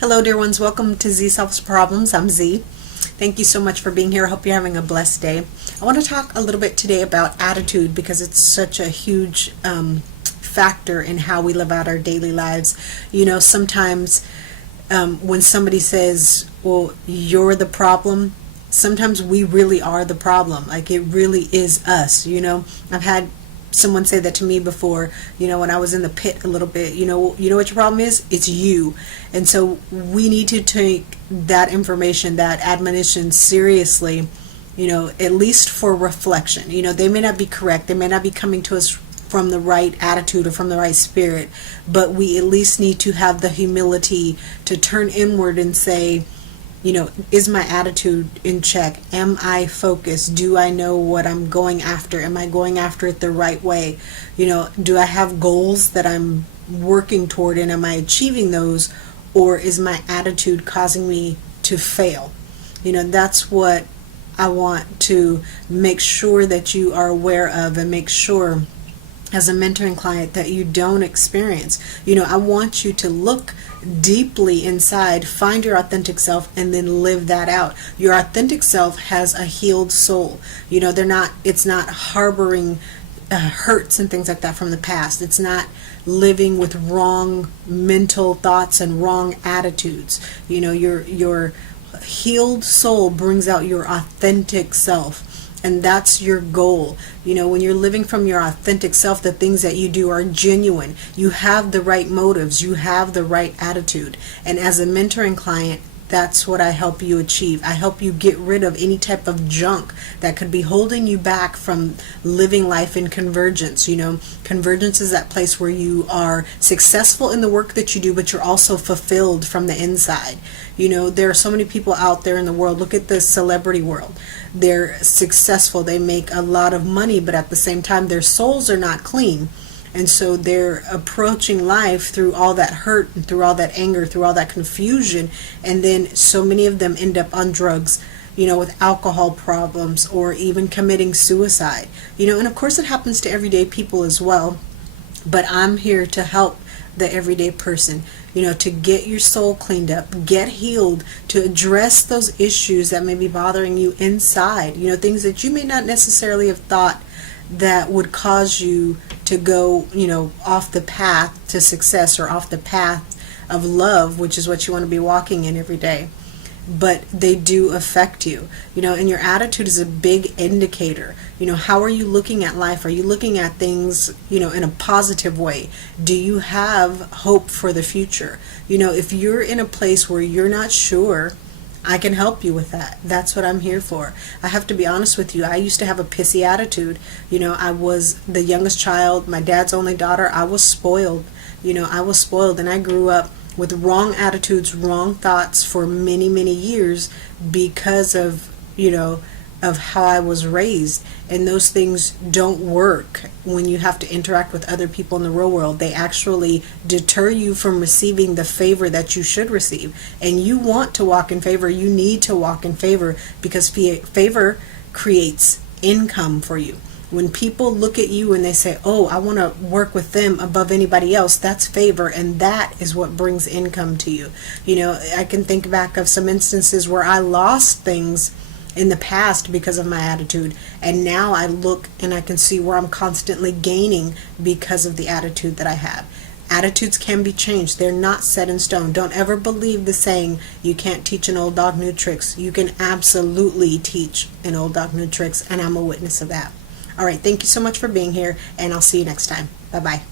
Hello, dear ones. Welcome to Z Solves Problems. I'm Z. Thank you so much for being here. I hope you're having a blessed day. I want to talk a little bit today about attitude because it's such a huge factor in how we live out our daily lives. You know, sometimes when somebody says, well, you're the problem, sometimes we really are the problem. Like, it really is us. You know, I've had someone say that to me before, you know, when I was in the pit a little bit, you know what your problem is? It's you. And so we need to take that information, that admonition seriously, you know, at least for reflection. You know, they may not be correct. They may not be coming to us from the right attitude or from the right spirit, but we at least need to have the humility to turn inward and say, you know, is my attitude in check? Am I focused? Do I know what I'm going after? Am I going after it the right way? You know, do I have goals that I'm working toward, and am I achieving those? Or is my attitude causing me to fail? You know, that's what I want to make sure that you are aware of, and make sure as a mentoring client that you don't experience. You know, I want you to look deeply inside, find your authentic self, and then live that out. Your authentic self has a healed soul. You know, it's not harboring hurts and things like that from the past. It's not living with wrong mental thoughts and wrong attitudes. You know, your healed soul brings out your authentic self. And that's your goal. You know, when you're living from your authentic self, the things that you do are genuine. You have the right motives. You have the right attitude. And as a mentoring client, that's what I help you achieve. I help you get rid of any type of junk that could be holding you back from living life in convergence. You know, convergence is that place where you are successful in the work that you do, but you're also fulfilled from the inside. You know, there are so many people out there in the world. Look at the celebrity world. They're successful. They make a lot of money, but at the same time, their souls are not clean. And so they're approaching life through all that hurt and through all that anger, through all that confusion. And then so many of them end up on drugs, you know, with alcohol problems, or even committing suicide. You know, and of course it happens to everyday people as well. But I'm here to help the everyday person, you know, to get your soul cleaned up, get healed, to address those issues that may be bothering you inside. You know, things that you may not necessarily have thought that would cause you to go, you know, off the path to success, or off the path of love, which is what you want to be walking in every day. But they do affect you, you know, and your attitude is a big indicator. You know, how are you looking at life? Are you looking at things, you know, in a positive way? Do you have hope for the future? You know, if you're in a place where you're not sure, I can help you with that. That's what I'm here for. I have to be honest with you. I used to have a pissy attitude. You know, I was the youngest child, my dad's only daughter. I was spoiled. You know, I was spoiled, and I grew up with wrong attitudes, wrong thoughts for many, many years because of, you know, of how I was raised. And those things don't work when you have to interact with other people in the real world. They actually deter you from receiving the favor that you should receive. And you want to walk in favor. You need to walk in favor, because favor creates income for you. When people look at you and they say, oh, I want to work with them above anybody else, that's favor, and that is what brings income to you. You know, I can think back of some instances where I lost things in the past because of my attitude, and now I look and I can see where I'm constantly gaining because of the attitude that I have. Attitudes can be changed. They're not set in stone. Don't ever believe the saying, you can't teach an old dog new tricks. You can absolutely teach an old dog new tricks, and I'm a witness of that. All right, thank you so much for being here, and I'll see you next time. Bye-bye.